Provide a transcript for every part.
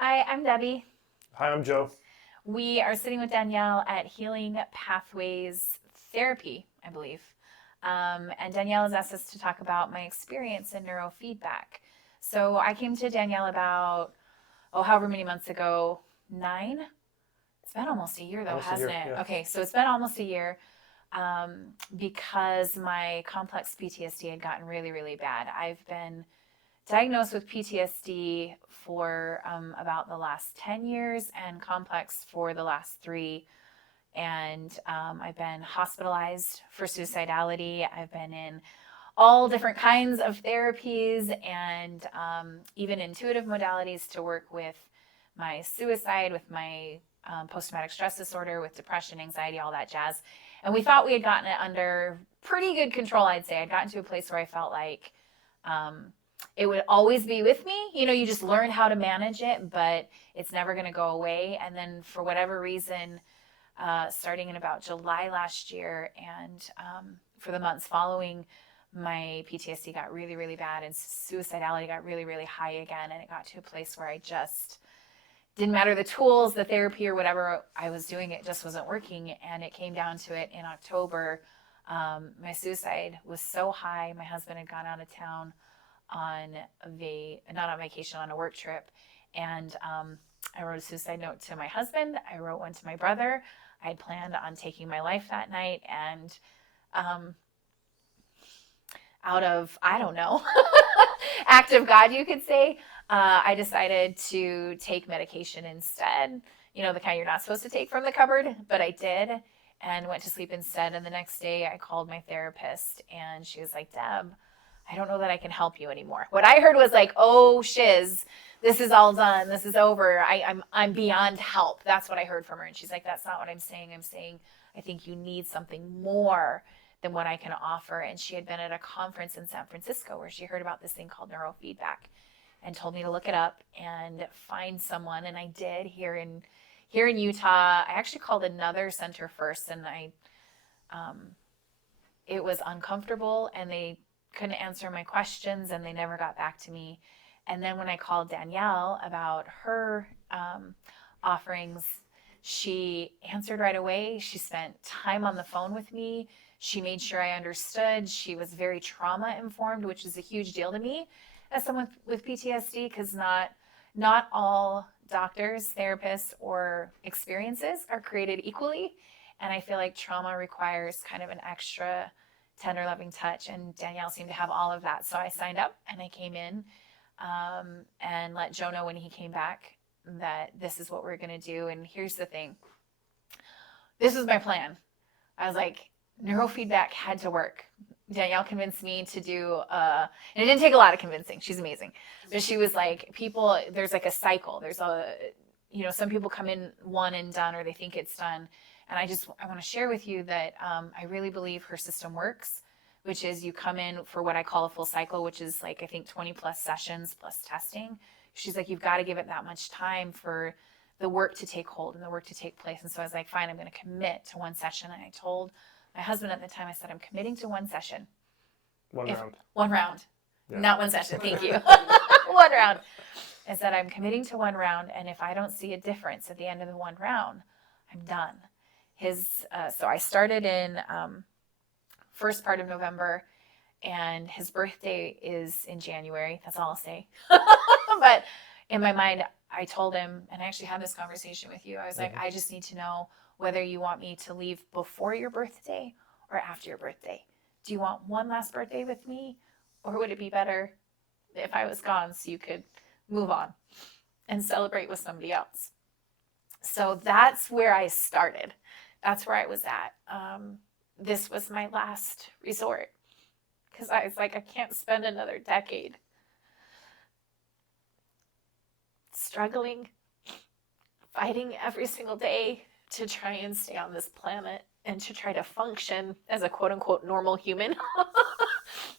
Hi, I'm Debbie. Hi, I'm Joe. We are sitting with Danielle at Healing Pathways Therapy, I believe. And Danielle has asked us to talk about my experience in neurofeedback. So I came to Danielle about, however many months ago, 9? It's been almost a year though, Almost a hasn't year, it? yeah. Okay, so it's been almost a year because my complex PTSD had gotten really, really bad. I've been diagnosed with PTSD for about the last 10 years and complex for the last 3. And I've been hospitalized for suicidality. I've been in all different kinds of therapies and even intuitive modalities to work with my suicide, with my post-traumatic stress disorder, with depression, anxiety, all that jazz. And we thought we had gotten it under pretty good control, I'd say. I'd gotten to a place where I felt like it would always be with me. You know, you just learn how to manage it, but it's never going to go away. And then for whatever reason, starting in about July last year and for the months following, my PTSD got really, really bad and suicidality got really, really high again. And it got to a place where I just didn't matter the tools, the therapy, or whatever I was doing, it just wasn't working. And it came down to it in October. My suicide was so high. My husband had gone out of town on not on vacation, on a work trip. And I wrote a suicide note to my husband. I wrote one to my brother. I had planned on taking my life that night. And out of, I don't know, act of God, you could say, I decided to take medication instead. You know, the kind you're not supposed to take from the cupboard, but I did and went to sleep instead. And the next day I called my therapist and she was like, Deb, I don't know that I can help you anymore. What I heard was like, oh shiz, this is all done. This is over. I'm beyond help. That's what I heard from her. And she's like, that's not what I'm saying. I'm saying, I think you need something more than what I can offer. And she had been at a conference in San Francisco where she heard about this thing called neurofeedback and told me to look it up and find someone. And I did here in Utah. I actually called another center first, and it was uncomfortable, and they couldn't answer my questions, and they never got back to me. And then when I called Danielle about her offerings, she answered right away. She spent time on the phone with me. She made sure I understood. She was very trauma informed, which is a huge deal to me as someone with PTSD, because not all doctors, therapists, or experiences are created equally. And I feel like trauma requires kind of an extra tender, loving touch. And Danielle seemed to have all of that. So I signed up and I came in and let Joe know when he came back that this is what we're going to do. And here's the thing. This was my plan. I was like, neurofeedback had to work. Danielle convinced me to do, and it didn't take a lot of convincing. She's amazing. But she was like, there's like a cycle. Some people come in one and done, or they think it's done. And I want to share with you that I really believe her system works, which is you come in for what I call a full cycle, which is like, I think 20 plus sessions plus testing. She's like, you've got to give it that much time for the work to take hold and the work to take place. And so I was like, fine, I'm going to commit to one session. And I told my husband at the time, I said, I'm committing to one session. Round. One round. Yeah. Not one session. Thank you. 1 round. I said, I'm committing to 1 round. And if I don't see a difference at the end of the 1 round, I'm done. So I started in first part of November, and his birthday is in January. That's all I'll say. But in my mind, I told him, and I actually had this conversation with you. I was like, I just need to know whether you want me to leave before your birthday or after your birthday. Do you want one last birthday with me, or would it be better if I was gone so you could move on and celebrate with somebody else? So that's where I started. That's where I was at. This was my last resort because I was like, I can't spend another decade struggling, fighting every single day to try and stay on this planet and to try to function as a quote unquote normal human.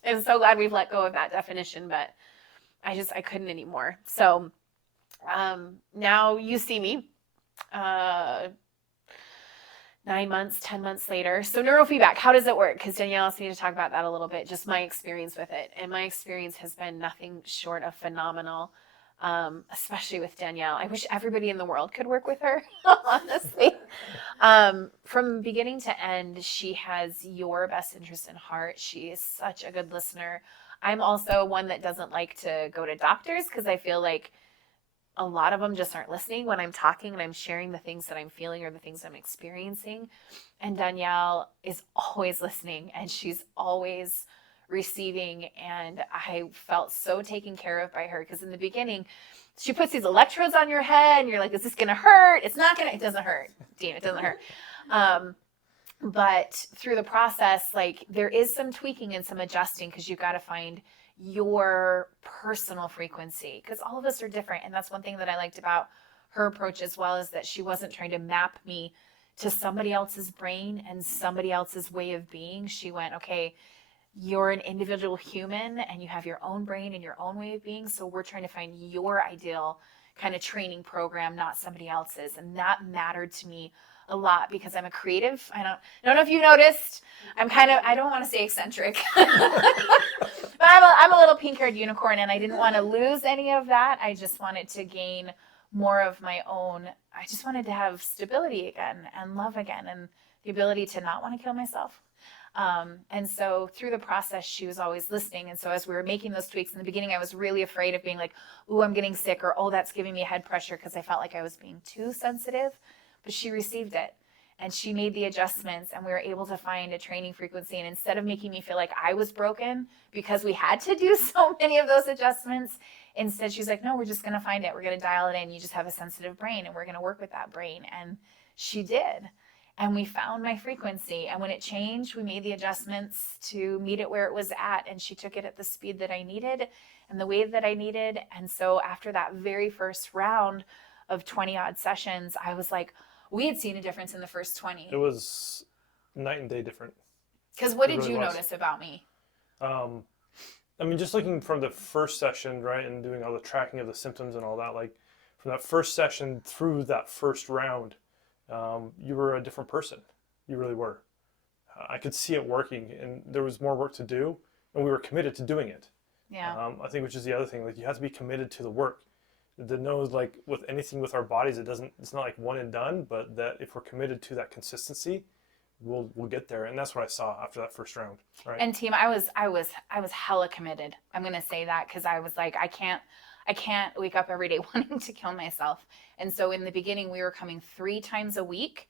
I'm so glad we've let go of that definition, but I couldn't anymore. So now you see me 9 months, 10 months later. So neurofeedback, how does it work? Because Danielle asked me to talk about that a little bit, just my experience with it. And my experience has been nothing short of phenomenal. especially with Danielle. I wish everybody in the world could work with her, honestly. From beginning to end, she has your best interest in heart. She is such a good listener. I'm also one that doesn't like to go to doctors because I feel like a lot of them just aren't listening when I'm talking and I'm sharing the things that I'm feeling or the things I'm experiencing. And Danielle is always listening and she's always receiving. And I felt so taken care of by her because in the beginning, she puts these electrodes on your head and you're like, is this going to hurt? It's not going to, it doesn't hurt. Dean, it doesn't hurt. But through the process, like there is some tweaking and some adjusting because you've got to find your personal frequency because all of us are different. And that's one thing that I liked about her approach as well, is that she wasn't trying to map me to somebody else's brain and somebody else's way of being. She went, okay, you're an individual human and you have your own brain and your own way of being. So we're trying to find your ideal kind of training program, not somebody else's. And that mattered to me a lot because I'm a creative. I don't know if you noticed, I don't want to say eccentric, but I'm a little pink-haired unicorn and I didn't want to lose any of that. I just wanted to gain more of my own. I just wanted to have stability again and love again and the ability to not want to kill myself. And so through the process, she was always listening. And so as we were making those tweaks in the beginning, I was really afraid of being like, ooh, I'm getting sick, or, oh, that's giving me head pressure, because I felt like I was being too sensitive. But she received it and she made the adjustments and we were able to find a training frequency. And instead of making me feel like I was broken because we had to do so many of those adjustments, instead she's like, no, we're just going to find it. We're going to dial it in. You just have a sensitive brain and we're going to work with that brain. And she did. And we found my frequency. And when it changed, we made the adjustments to meet it where it was at. And she took it at the speed that I needed and the way that I needed. And so after that very first round of 20 odd sessions, I was like, we had seen a difference in the first 20. It was night and day different. Because what did you notice about me? I mean, just looking from the first session, right, and doing all the tracking of the symptoms and all that, like from that first session through that first round, you were a different person. You really were. I could see it working, and there was more work to do, and we were committed to doing it. Yeah. I think, which is the other thing, like you have to be committed to the work. To know, like with anything with our bodies, it's not like one and done, but that if we're committed to that consistency, we'll get there. And that's what I saw after that first round. Right. And team, I was hella committed. I'm gonna say that because I was like, I can't wake up every day wanting to kill myself. And so in the beginning, we were coming 3 times a week,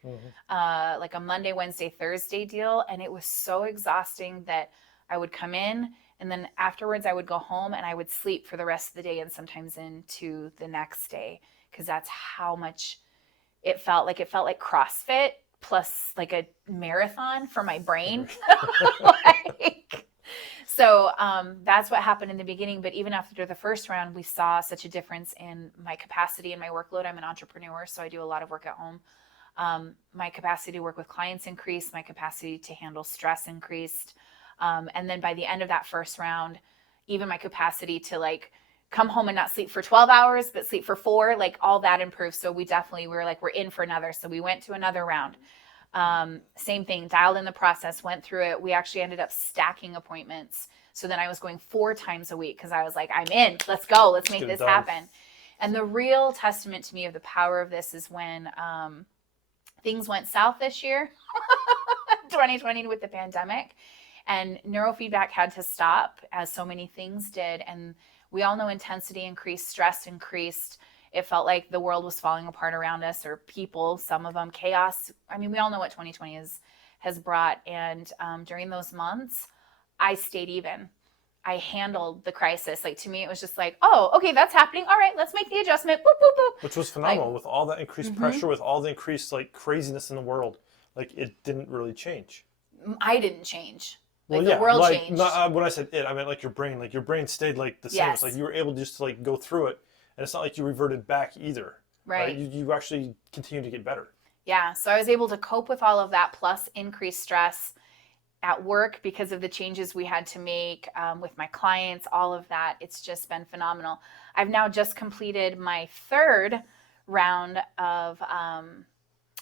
like a Monday, Wednesday, Thursday deal, and it was so exhausting that I would come in. And then afterwards I would go home and I would sleep for the rest of the day and sometimes into the next day, because that's how much it felt like. It felt like CrossFit plus like a marathon for my brain. So that's what happened in the beginning. But even after the first round, we saw such a difference in my capacity and my workload. I'm an entrepreneur, so I do a lot of work at home. My capacity to work with clients increased. My capacity to handle stress increased. And then by the end of that first round, even my capacity to like come home and not sleep for 12 hours, but sleep for 4, like all that improved. So we were like, we're in for another. So we went to another round. Same thing, dialed in the process, went through it. We actually ended up stacking appointments. So then I was going 4 times a week because I was like, I'm in, let's go. Let's make this happen. And the real testament to me of the power of this is when things went south this year, 2020 with the pandemic. And neurofeedback had to stop, as so many things did. And we all know intensity increased, stress increased. It felt like the world was falling apart around us, or people, some of them, chaos. I mean, we all know what 2020 has brought. And during those months, I stayed even. I handled the crisis. Like, to me, it was just like, oh, okay, that's happening. All right, let's make the adjustment. Boop, boop, boop. Which was phenomenal, with all that increased pressure, with all the increased like craziness in the world. Like, it didn't really change. I didn't change. Like, well, yeah, the world changed. Not, when I said it, I meant like your brain. Like, your brain stayed like the same. Yes. It's like you were able to just like go through it, and it's not like you reverted back either. Right. You actually continue to get better. Yeah. So I was able to cope with all of that, plus increased stress at work because of the changes we had to make with my clients, all of that. It's just been phenomenal. I've now just completed my 3rd round of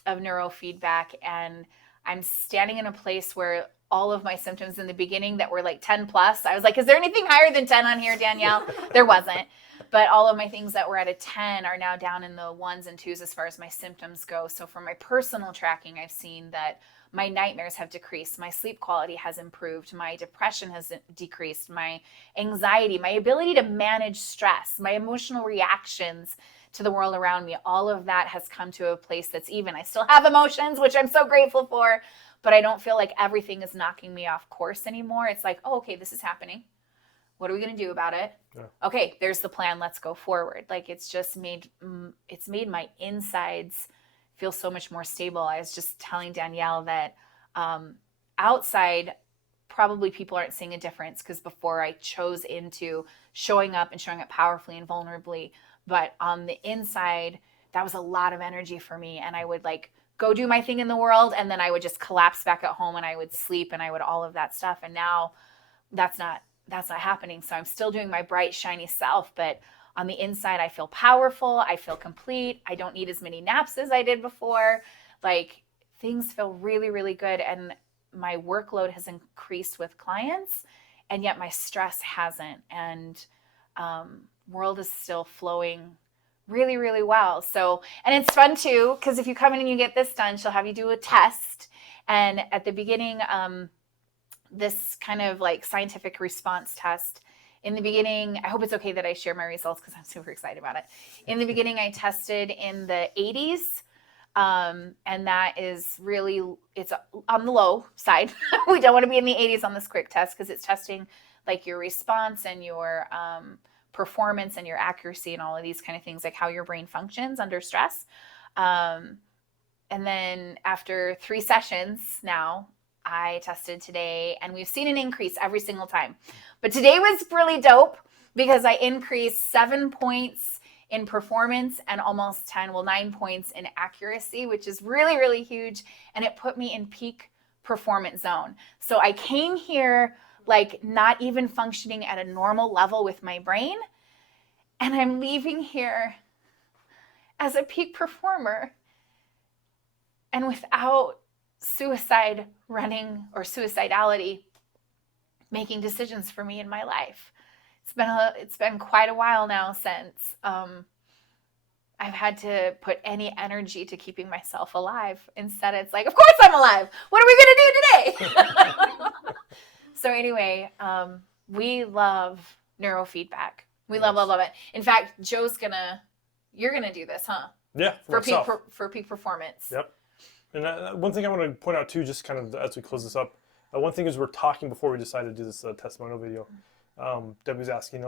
neurofeedback, and I'm standing in a place where all of my symptoms in the beginning that were like 10 plus, I was like, is there anything higher than 10 on here, Danielle? There wasn't. But all of my things that were at a 10 are now down in the 1s and 2s as far as my symptoms go. So for my personal tracking, I've seen that my nightmares have decreased, my sleep quality has improved, my depression has decreased, my anxiety, my ability to manage stress, my emotional reactions to the world around me, all of that has come to a place that's even. I still have emotions, which I'm so grateful for, but I don't feel like everything is knocking me off course anymore. It's like, oh, okay, this is happening. What are we going to do about it? Yeah. Okay, there's the plan. Let's go forward. Like it's made my insides feel so much more stable. I was just telling Danielle that outside, probably people aren't seeing a difference because before I chose into showing up powerfully and vulnerably. But on the inside, that was a lot of energy for me. And I would like go do my thing in the world. And then I would just collapse back at home and I would sleep and I would all of that stuff. And now that's not happening. So I'm still doing my bright, shiny self, but on the inside, I feel powerful. I feel complete. I don't need as many naps as I did before. Like things feel really, really good. And my workload has increased with clients, and yet my stress hasn't. And world is still flowing really, really well. So, and it's fun too, because if you come in and you get this done, she'll have you do a test. And at the beginning, this kind of like scientific response test. In the beginning, I hope it's okay that I share my results because I'm super excited about it. In the beginning, I tested in the 80s. And that is really, it's on the low side. We don't want to be in the 80s on this quick test because it's testing like your response and your performance and your accuracy and all of these kind of things, like how your brain functions under stress. And then after 3 sessions now, I tested today and we've seen an increase every single time. But today was really dope because I increased 7 points in performance and almost 9 points in accuracy, which is really, really huge. And it put me in peak performance zone. So I came here like not even functioning at a normal level with my brain. And I'm leaving here as a peak performer and without suicide running or suicidality making decisions for me in my life. It's been quite a while now since I've had to put any energy to keeping myself alive. Instead, it's like, of course I'm alive. What are we going to do today? So anyway, we love neurofeedback. We love it. In fact, you're going to do this, huh? Yeah, for peak performance. Yep. And one thing I want to point out too, just kind of as we close this up, one thing is we're talking before we decided to do this testimonial video. Debbie was asking,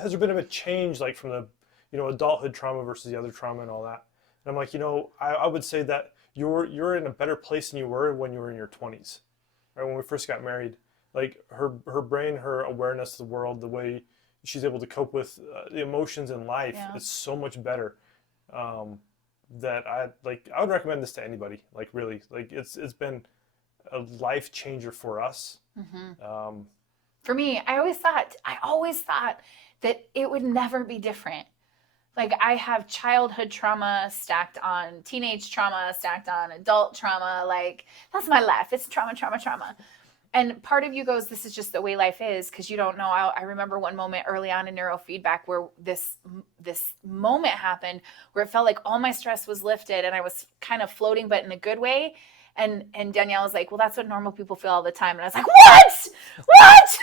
has there been a change like from the, adulthood trauma versus the other trauma and all that? And I'm like, I would say that you're in a better place than you were when you were in your 20s, right? When we first got married, like her brain, her awareness of the world, the way she's able to cope with the emotions in life is so much better. That I would recommend this to anybody. Like really, like it's been a life changer for us. Mm-hmm. For me, I always thought that it would never be different. Like I have childhood trauma stacked on teenage trauma, stacked on adult trauma. Like that's my life. It's trauma. And part of you goes, this is just the way life is, because you don't know. I remember one moment early on in neurofeedback where this moment happened where it felt like all my stress was lifted and I was kind of floating, but in a good way. And Danielle was like, well, that's what normal people feel all the time. And I was like, what?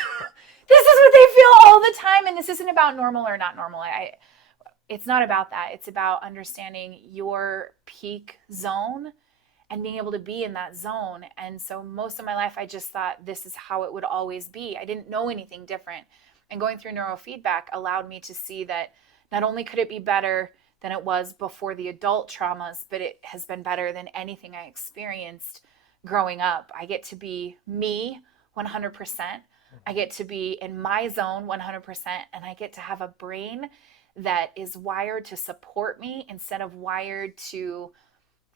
This is what they feel all the time. And this isn't about normal or not normal. It's not about that. It's about understanding your peak zone and being able to be in that zone. And so most of my life, I just thought this is how it would always be. I didn't know anything different. And going through neurofeedback allowed me to see that not only could it be better than it was before the adult traumas, but it has been better than anything I experienced growing up. I get to be me 100%. I get to be in my zone 100%. And I get to have a brain that is wired to support me instead of wired to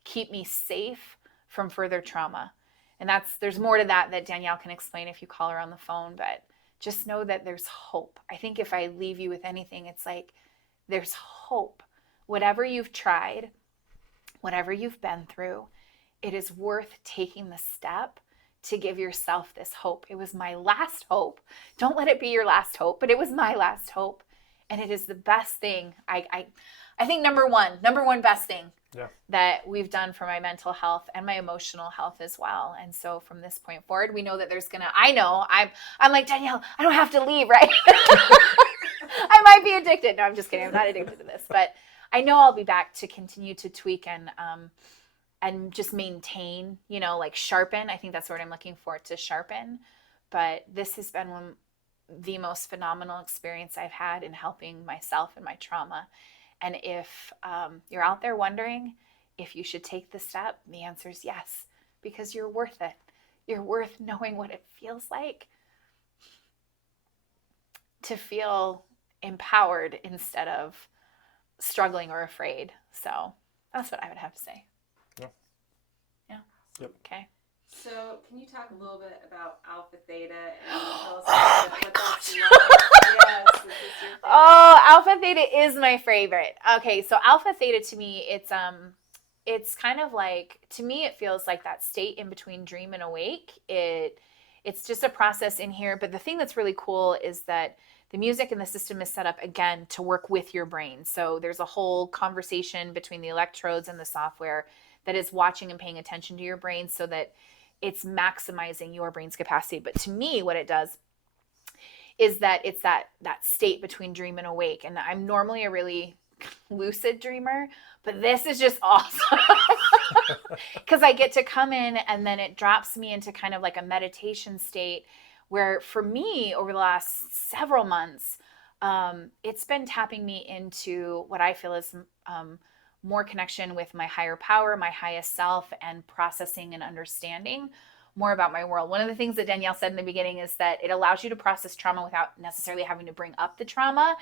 keep me safe from further trauma. And there's more to that Danielle can explain if you call her on the phone, but just know that there's hope. I think if I leave you with anything, it's like there's hope. Whatever you've tried, whatever you've been through, it is worth taking the step to give yourself this hope. It was my last hope. Don't let it be your last hope, but it was my last hope. And it is the best thing. I think number one best thing that we've done for my mental health and my emotional health as well. And so from this point forward, we know that I'm like, Danielle, I don't have to leave, right? I might be addicted. No, I'm just kidding. I'm not addicted to this, but I know I'll be back to continue to tweak and just maintain, like sharpen. I think that's what I'm looking for, to sharpen. But this has been the most phenomenal experience I've had in helping myself and my trauma. And if you're out there wondering if you should take the step, the answer is yes, because you're worth it. You're worth knowing what it feels like to feel empowered instead of struggling or afraid. So that's what I would have to say. Yeah. Yep. Okay. So can you talk a little bit about alpha theta and tell us what that's like? Yes, this is your thing. Oh, alpha theta is my favorite. Okay, so alpha theta to me, it's kind of like, to me it feels like that state in between dream and awake. It's just a process in here, but the thing that's really cool is that the music and the system is set up again to work with your brain. So there's a whole conversation between the electrodes and the software that is watching and paying attention to your brain so that it's maximizing your brain's capacity. But to me, what it does is that it's that state between dream and awake. And I'm normally a really lucid dreamer, but this is just awesome because I get to come in and then it drops me into kind of like a meditation state where, for me, over the last several months, it's been tapping me into what I feel is more connection with my higher power, my highest self, and processing and understanding more about my world. One of the things that Danielle said in the beginning is that it allows you to process trauma without necessarily having to bring up the trauma.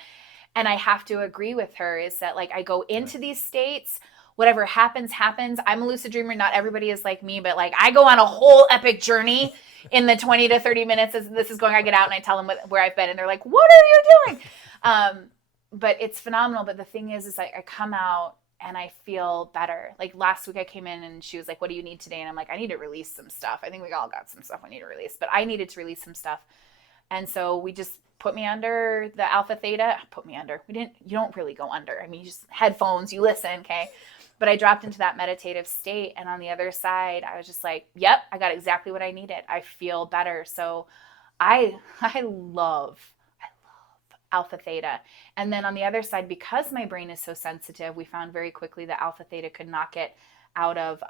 And I have to agree with her, is that like I go into these states, whatever happens, happens. I'm a lucid dreamer. Not everybody is like me, but like I go on a whole epic journey in the 20 to 30 minutes as this is going. I get out and I tell them where I've been and they're like, what are you doing? But it's phenomenal. But the thing is like I come out and I feel better. Like last week I came in and she was like, what do you need today? And I'm like, I need to release some stuff. I think we all got some stuff we need to release, but I needed to release some stuff. And so we just put me under the alpha theta. You don't really go under. I mean, you just headphones, you listen. Okay. But I dropped into that meditative state. And on the other side, I was just like, yep, I got exactly what I needed. I feel better. So I love alpha theta. And then on the other side, because my brain is so sensitive, we found very quickly that alpha theta could knock it out of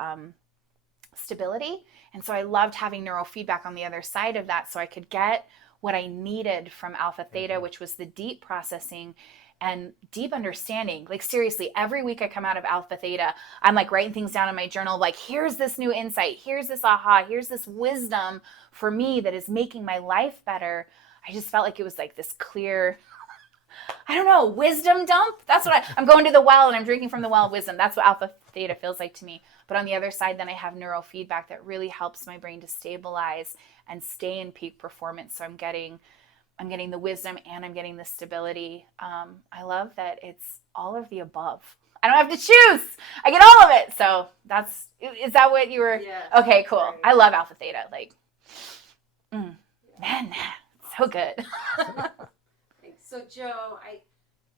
stability. And so I loved having neurofeedback on the other side of that, so I could get what I needed from alpha theta, which was the deep processing and deep understanding. Like seriously, every week I come out of alpha theta, I'm like writing things down in my journal, like here's this new insight, here's this aha, here's this wisdom for me that is making my life better. I just felt like it was like this clear, I don't know, wisdom dump. That's what I'm going to the well and I'm drinking from the well of wisdom. That's what alpha theta feels like to me. But on the other side, then I have neurofeedback that really helps my brain to stabilize and stay in peak performance. So I'm getting the wisdom and I'm getting the stability. I love that it's all of the above. I don't have to choose. I get all of it. So is that what you were? Yeah. Okay, cool. Right. I love alpha theta. Like, man, so good. So Joe,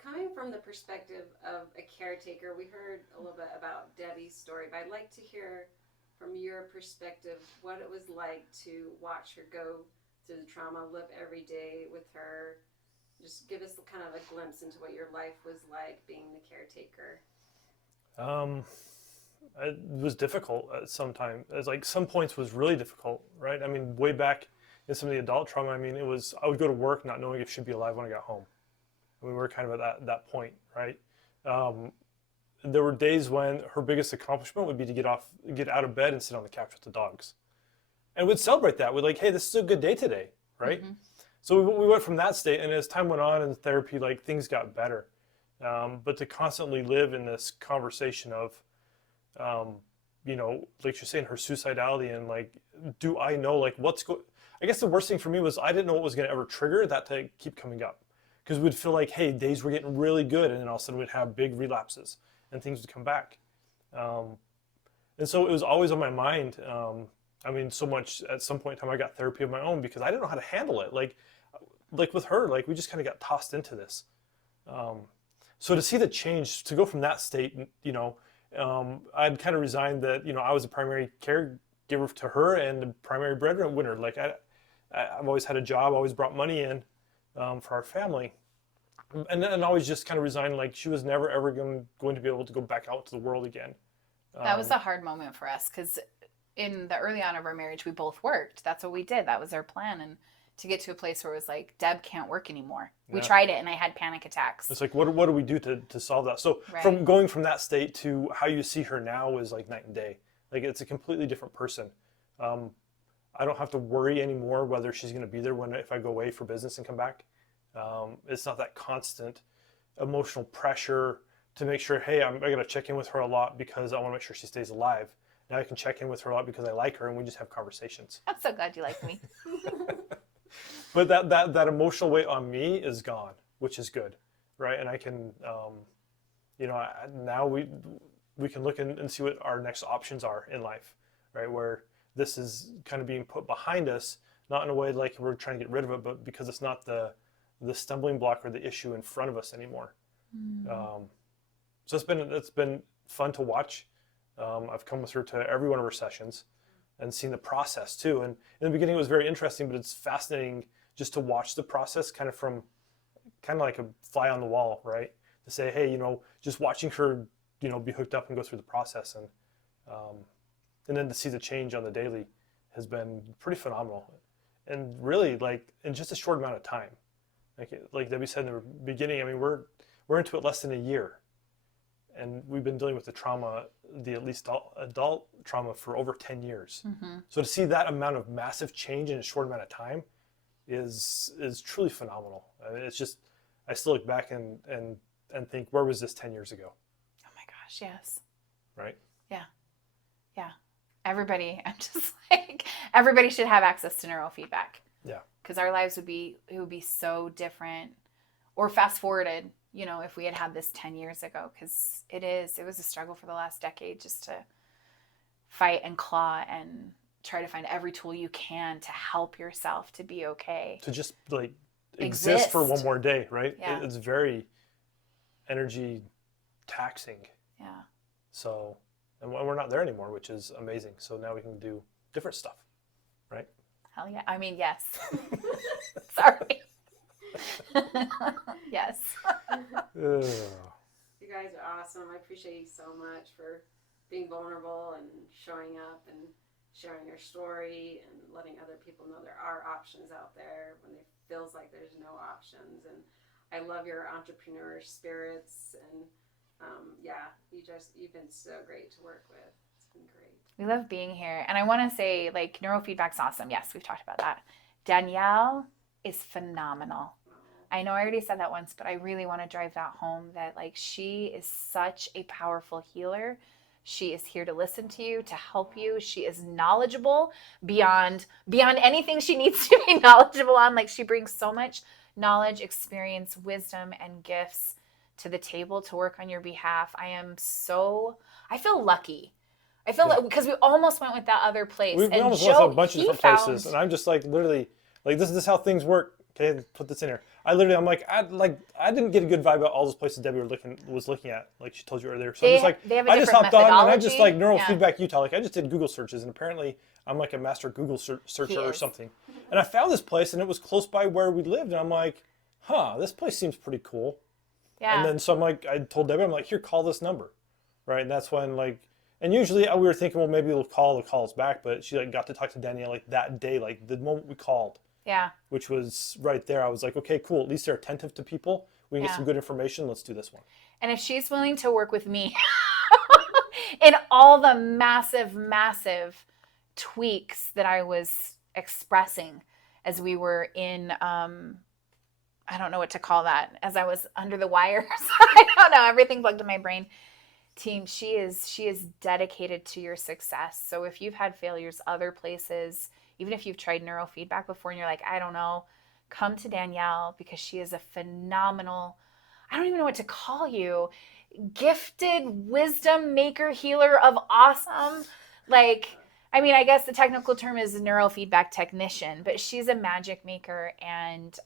coming from the perspective of a caretaker, we heard a little bit about Debbie's story, but I'd like to hear from your perspective what it was like to watch her go through the trauma, live every day with her. Just give us kind of a glimpse into what your life was like being the caretaker. It was difficult at some time. It's like some points was really difficult, right? I mean, way back in some of the adult trauma, I mean, I would go to work not knowing if she'd be alive when I got home. I mean, we were kind of at that point, right? There were days when her biggest accomplishment would be to get out of bed and sit on the couch with the dogs. And we'd celebrate that. We'd like, hey, this is a good day today, right? Mm-hmm. So we went from that state, and as time went on in therapy, like things got better. But to constantly live in this conversation of, like you're saying, her suicidality and like, do I know like I guess the worst thing for me was I didn't know what was going to ever trigger that to keep coming up. Because we'd feel like, hey, days were getting really good, and then all of a sudden we'd have big relapses, and things would come back. And so it was always on my mind. I mean, so much at some point in time I got therapy of my own because I didn't know how to handle it. Like with her, like we just kind of got tossed into this. So to see the change, to go from that state, you know, I'd kind of resigned that, you know, I was the primary caregiver to her and the primary breadwinner. Like I've always had a job, always brought money in for our family. And always just kind of resigned, like she was never ever going to be able to go back out to the world again. That was a hard moment for us because in the early on of our marriage, we both worked. That's what we did. That was our plan. And to get to a place where it was like, Deb can't work anymore. We tried it and I had panic attacks. It's like, what do we do to solve that? So from going from that state to how you see her now is like night and day. Like it's a completely different person. I don't have to worry anymore whether she's going to be there if I go away for business and come back. It's not that constant emotional pressure to make sure, hey, I got to check in with her a lot because I want to make sure she stays alive. Now I can check in with her a lot because I like her and we just have conversations. I'm so glad you like me. But that emotional weight on me is gone, which is good, right? And I can, you know, now we can look and see what our next options are in life, right? Where this is kind of being put behind us, not in a way like we're trying to get rid of it, but because it's not the stumbling block or the issue in front of us anymore. So it's been fun to watch. I've come with her to every one of her sessions and seen the process too. And in the beginning it was very interesting, but it's fascinating just to watch the process kind of like a fly on the wall, right? To say, hey, you know, just watching her, you know, be hooked up and go through the process and then to see the change on the daily has been pretty phenomenal. And really like in just a short amount of time. Like Debbie said in the beginning, I mean, we're into it less than a year. And we've been dealing with the trauma, the at least adult trauma for over 10 years. Mm-hmm. So to see that amount of massive change in a short amount of time is truly phenomenal. I mean, it's just, I still look back and think, where was this 10 years ago? Oh my gosh, yes. Right? Yeah. Yeah. Everybody, I'm just like, everybody should have access to neurofeedback. Yeah. Because our lives would be so different, or fast forwarded, you know, if we had this 10 years ago, because it was a struggle for the last decade just to fight and claw and try to find every tool you can to help yourself to be okay. To just like exist for one more day, right? Yeah. It's very energy taxing. Yeah. So, and we're not there anymore, which is amazing. So now we can do different stuff, right? Hell yeah. I mean, yes. Sorry. Yes. You guys are awesome. I appreciate you so much for being vulnerable and showing up and sharing your story and letting other people know there are options out there when it feels like there's no options. And I love your entrepreneur spirits and you've been so great to work with. It's been great. We love being here. And I want to say, like, neurofeedback's awesome. Yes, we've talked about that. Danielle is phenomenal. I know I already said that once, but I really want to drive that home that, like, she is such a powerful healer. She is here to listen to you, to help you. She is knowledgeable beyond anything she needs to be knowledgeable on. Like, she brings so much knowledge, experience, wisdom, and gifts to the table to work on your behalf. I feel lucky. I feel like, because we almost went with that other place. We almost went to a bunch of different places. And I'm just like, literally, like, this is how things work. Okay, put this in here. I didn't get a good vibe about all those places Debbie was looking at, like she told you earlier. So I just hopped on and I just like Neurofeedback Utah. Like I just did Google searches and apparently I'm like a master Google searcher or something. And I found this place and it was close by where we lived. And I'm like, this place seems pretty cool. Yeah. And then so I'm like, I told Debbie, I'm like, here, call this number, right? And that's when and usually we were thinking, well, maybe they'll call us back. But she got to talk to Danielle like that day, like the moment we called. Yeah. Which was right there. I was like, okay, cool. At least they're attentive to people. We can get some good information. Let's do this one. And if she's willing to work with me in all the massive, massive tweaks that I was expressing as we were in, I don't know what to call that, as I was under the wires. I don't know. Everything plugged in my brain. Team, she is dedicated to your success. So if you've had failures other places, even if you've tried neurofeedback before and you're like, I don't know, come to Danielle because she is a phenomenal, I don't even know what to call you, gifted wisdom maker, healer of awesome. Like, I mean, I guess the technical term is neurofeedback technician, but she's a magic maker and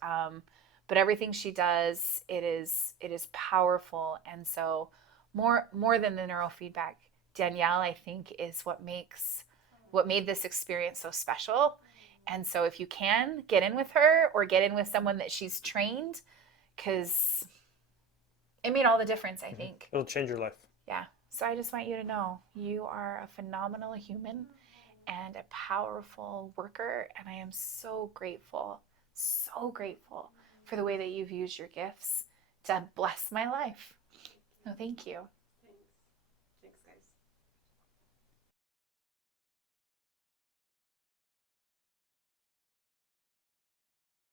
but everything she does, it is powerful. And so more than the neurofeedback, Danielle, I think, is what made this experience so special. And so if you can, get in with her or get in with someone that she's trained, because it made all the difference, I think. It'll change your life. Yeah. So I just want you to know you are a phenomenal human and a powerful worker. And I am so grateful for the way that you've used your gifts to bless my life. No, thank you.